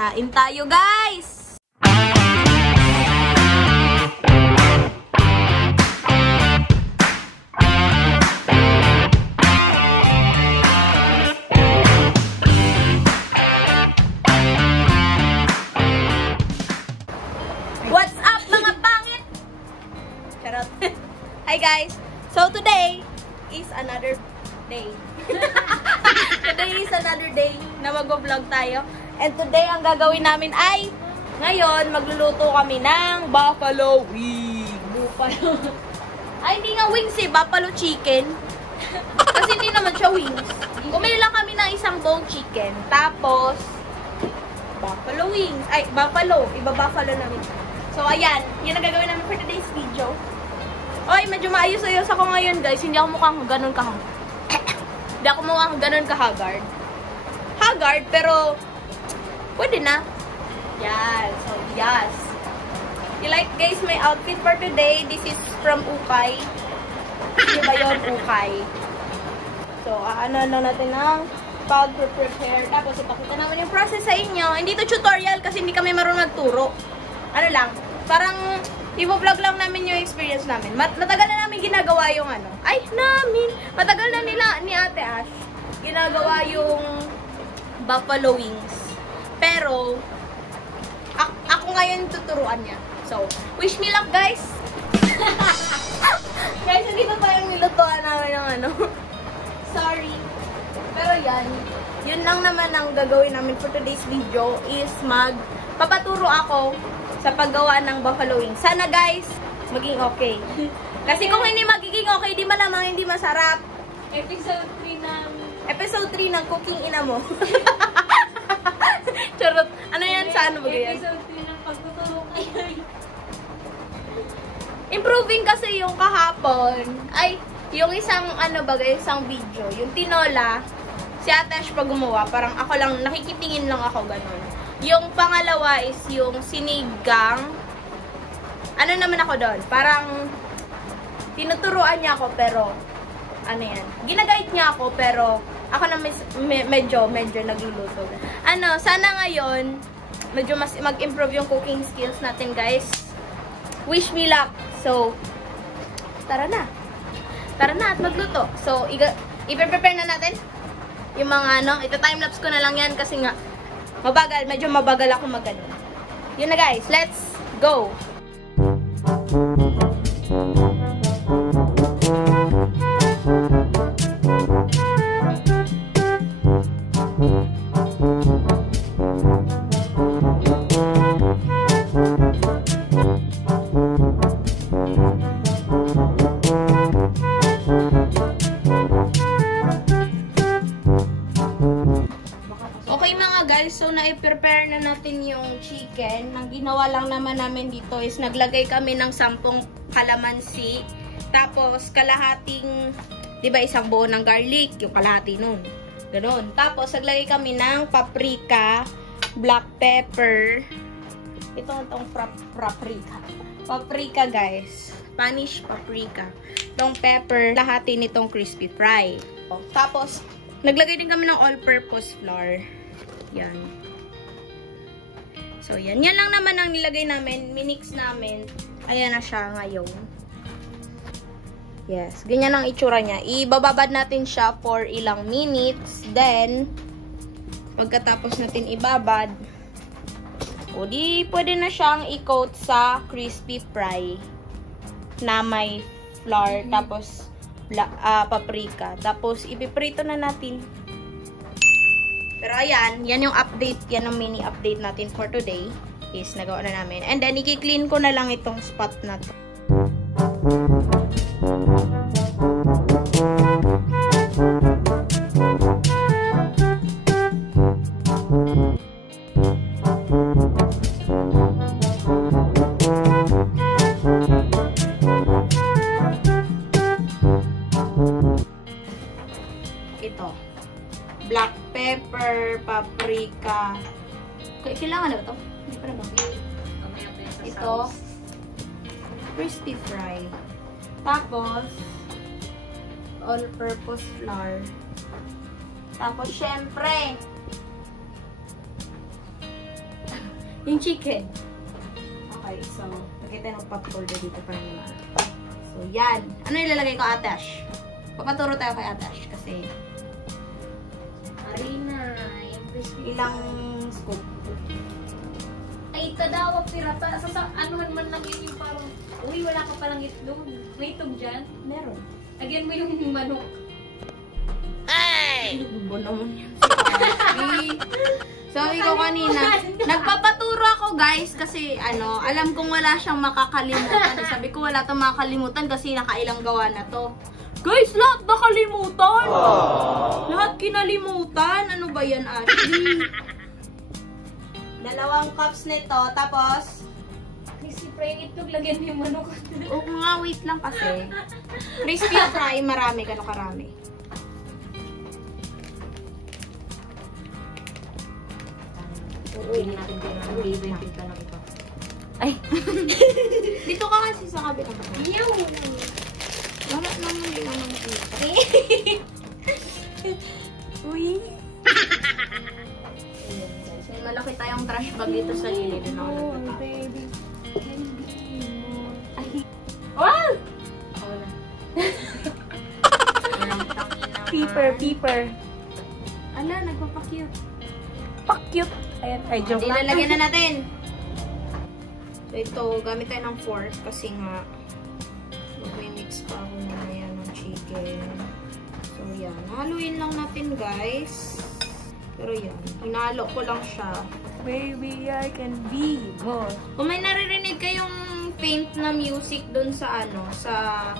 Kain tayo, guys! What's up, mga pangit? Charot. Hi, guys! So, today is another day. Today is another day na mag-vlog tayo. And today, ang gagawin namin ay, ngayon, magluluto kami ng buffalo wing. Buffalo. Ay, hindi nga wings eh. Buffalo chicken. Kasi hindi naman siya wings. Bumili lang kami ng isang bowl chicken. Tapos, buffalo wings. Ay, buffalo. Iba-buffalo namin. So, ayan. Yan ang gagawin namin for today's video. Oy, medyo maayos-ayos ako ngayon, guys. Hindi ako mukhang ganun Hindi ako mukhang ganun ka-haggard. Haggard, pero pwede na. Yan. So, yes. You like, guys, my outfit for today? This is from Ukay. Di ba yun, Ukay? So, ano natin ng pag-prepare. Tapos, ipakita naman yung process sa inyo. Hindi to tutorial kasi hindi kami marunong magturo. Ano lang, parang i-vlog lang namin yung experience namin. Matagal na namin ginagawa yung ano. Matagal na nila ni Ate Ash ginagawa yung buffalo wings. Pero, ako ngayon tuturuan niya. So, wish me luck, guys! Guys, hindi pa yung nilutuan namin ng ano. Sorry. Pero yan, yun lang naman ang gagawin namin for today's video is papaturo ako sa paggawa ng buffalo wings. Sana, guys, maging okay. Kasi kung hindi magiging okay, di malamang hindi masarap. Episode 3 ng Cooking Ina Mo. Charot. Ano yan? Saan ba yan? Episode 3 ng pagtuturo kayo. Improving kasi yung kahapon. Ay, yung isang isang video. Yung tinola, si Atesh pag gumawa, parang ako lang, nakikitingin lang ako ganun. Yung pangalawa is yung sinigang. Ano naman ako doon? Parang tinuturuan niya ako pero ginaguide niya ako pero ako na medyo nagluluto. Sana ngayon medyo mas mag-improve yung cooking skills natin, guys. Wish me luck. So, tara na at magluto. So, i-prepare na natin yung mga ita-timelapse ko na lang yan kasi nga medyo mabagal ako mag-ano. Yun na, guys, let's go! So, na-prepare na natin yung chicken. Ang ginawa lang naman namin dito is naglagay kami ng 10 kalamansi. Tapos, kalahating, di ba, isang buo ng garlic. Yung kalahati nun. Ganon. Tapos, naglagay kami ng paprika, black pepper. Itong paprika. Paprika, guys. Spanish paprika. Itong pepper, lahati nitong crispy fry. Tapos, naglagay din kami ng all-purpose flour. Yan. So, yan. Yan lang naman ang nilagay namin. Minix namin. Ayan na siya ngayon. Yes. Ganyan ang itsura niya. Ibababad natin siya for ilang minutes. Then, pagkatapos natin ibabad, pwede na siyang i-coat sa crispy fry na may flour, tapos paprika. Tapos, ipiprito na natin. Pero ayan, yan yung update, yan yung mini update natin for today. Is nagawa na namin. And then, i-clean ko na lang itong spot na to. Ito. Black pepper, paprika. Kailangan na ba ito? Hindi pa naman. Ito. Crispy fry. Tapos, all-purpose flour. Tapos, syempre, Yung chicken. Okay, so, lagay tayo ng pot holder dito para naman. So, yan. Ano ilalagay ko, Ate Ash? Papaturo tayo kay Ate Ash kasi Harina. ilang scoop. Ay, tadawa pira pa. Anuhan man lang yun yung parang, uy, wala ka palang itlog. May itlog dyan? Meron. Lagyan mo yung manok. Ay! Bubo naman yan si Sabi ko kanina, nagpapaturo ako guys kasi alam kong wala siyang makakalimutan. Sabi ko wala itong makakalimutan kasi nakailang gawa na to. Guys, lahat nakalimutan! Lahat kinalimutan. Ano ba yan, Ashley? 2 cups nito, tapos Crispy fry yung itlog, lagyan mo yung manok. oo nga, wait lang kasi. Crispy fry, marami, gano'ng karami. Hindi natin pinag-ibig ka lang ito. Ay! Dito ka kasi sa kabilang ba? Ew! Wala naman yung anong dito. Uy! Ayan guys. May malaki tayong trash bag dito sa gilid. Oh, baby. Ay! Wow! Wala. Peeper. Ala, nagpapakute. Pa-cute. Ayan, ay, joke lang. Ilalagyan na natin. So ito, gamit tayo ng fork kasi nga mag-mix pa ako mamaya ng chicken. So yan, haluin lang natin guys. Pero yan, hinalo ko lang siya. Baby, I can be more. Kung may naririnig kayong faint na music dun sa sa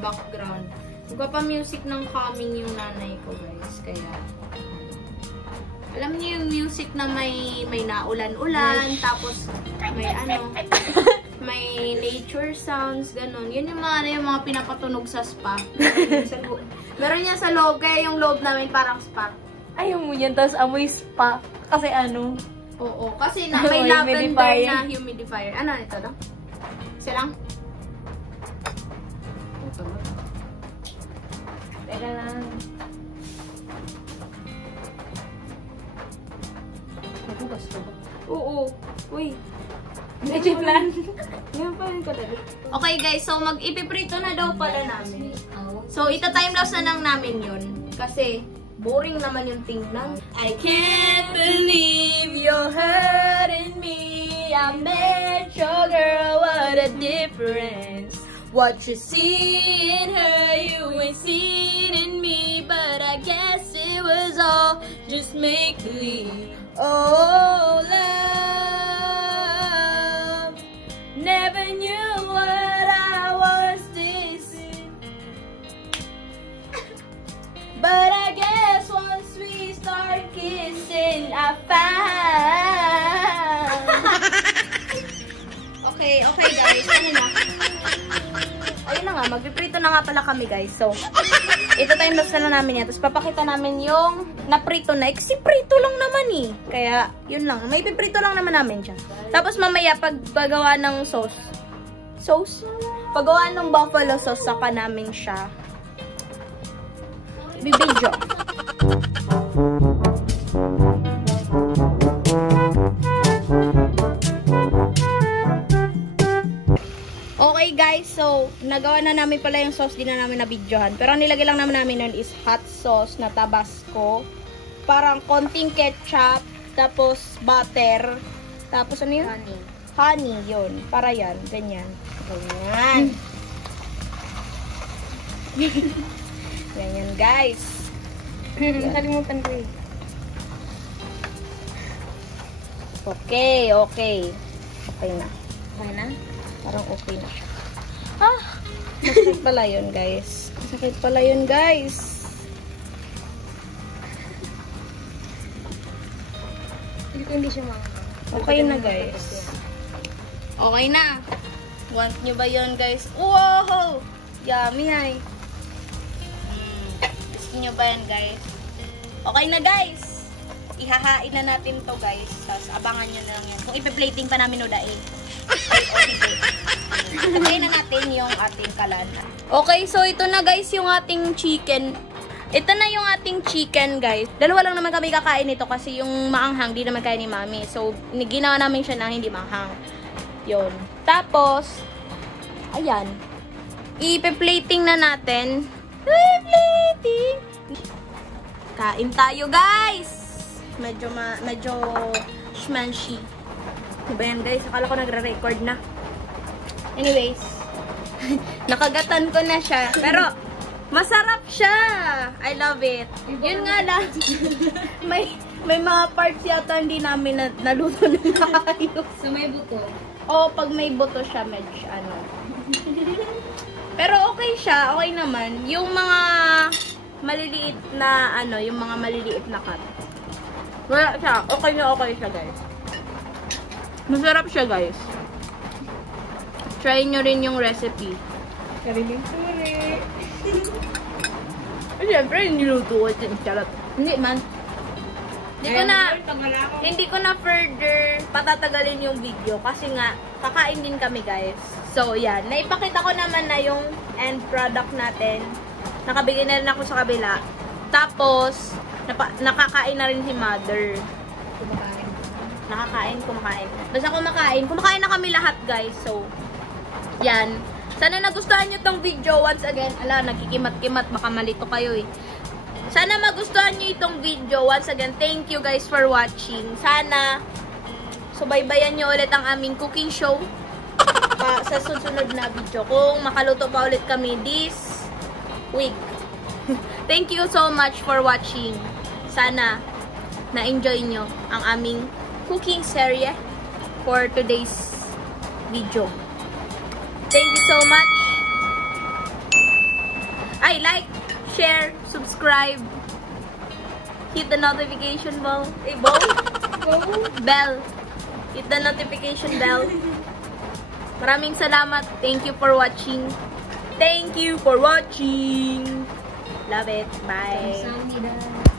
background, magpapa-music ng calming yung nanay ko guys. Kaya, alam niyo yung music na may naulan-ulan, tapos may may nature sounds, ganun. Yun yung mga pinapatunog sa spa. Meron yan sa loob, kaya yung loob namin parang spa. Ayaw mo yan, tapos amoy spa. Kasi Oo, kasi may lavender na humidifier. Ano ito daw? Isa lang? Teka lang. Nagugas ko ba? Oo. Uy. Medyo plan. Yan pa rin ko talaga. Okay guys, so mag-ipiprito na daw pala namin. So, ita-timelapse na lang namin yun. Kasi, boring naman yung tingnan. I can't believe you're hurting me. I met your girl, what a difference. What you see in her, you ain't seen in me. But I guess it was all just make-believe. Oh, love, never knew what I was missing. But I guess once we start kissing, I found. Okay guys, ano na? Ayun na nga, magpiprito na nga pala kami guys. So, ito time lapse na namin yan. Tapos papakita namin yung naprito na. Kasi prito lang naman eh. Kaya, yun lang. May piprito lang naman namin siya. Tapos mamaya, paggawa ng sauce. Paggawa ng buffalo sauce, saka namin siya bibidyo. Okay guys, so nagawa na namin pala yung sauce, di na namin nabidyohan. Pero ang nilagay lang naman namin nun is hot sauce na Tabasco. Parang konting ketchup, tapos butter, tapos ano yun? Honey, yun. Para yan, ganyan. Ganyan. Ganyan guys. Nakalimutan ko eh. Okay. Okay na. Okay na? Parang okay na siya. Masakit pala yun guys. Masakit pala yun guys. Hindi siya mga. Okay na guys. Okay na. Want nyo ba yun guys? Wow! Yummy ay. Gusto nyo ba yan guys? Okay na guys. Ihahain na natin to guys. Tapos abangan nyo na lang yan. Kung ipe-plating pa namin o daig. Lagay na natin yung ating kalan. Okay, so ito na guys yung ating chicken. Ito na yung ating chicken, guys. Dalawa lang naman kami kakain nito kasi yung maanghang, di naman kaya ni Mami. So, ginawa namin siya na hindi maanghang. Yun. Tapos, ayan. Ipe-plating na natin. Plating! Kain tayo, guys! Medyo schmanshy. Diba yan, guys? Akala ko nagre-record na. Anyways, nakagatan ko na siya. Pero, masarap siya! I love it. Yun nga lang. may mga parts yata hindi namin naluto na maayos. So, may buto. O, pag may buto siya, medyo ano. Pero okay siya. Okay naman. Yung mga maliliit na, yung mga maliliit na cut. Wala siya. Okay na okay siya, guys. Masarap siya, guys. Try nyo rin yung recipe. Kariling-suri. Siyempre, niluto ko yung charot. Hindi man. Hindi ko na further patatagalin yung video kasi nga, kakain din kami, guys. So, yan. Naipakita ko naman na yung end product natin. Nakabigay na rin ako sa kabila. Tapos, nakakain na rin si Mother. Kumakain. Basta kumakain na kami lahat, guys. So, yan. Sana nagustuhan nyo tong video. Once again, nagkikimat-kimat. Baka malito kayo eh. Sana magustuhan nyo itong video. Once again, thank you guys for watching. Sana, subaybayan nyo ulit ang aming cooking show sa susunod na video. Kung makaluto pa ulit kami this week. Thank you so much for watching. Sana, na-enjoy nyo ang aming cooking serye for today's video. Thank you so much. Like, share, subscribe, hit the notification bell. Bell. Hit the notification bell. Maraming salamat. Thank you for watching. Love it. Bye. Kamsahamnida.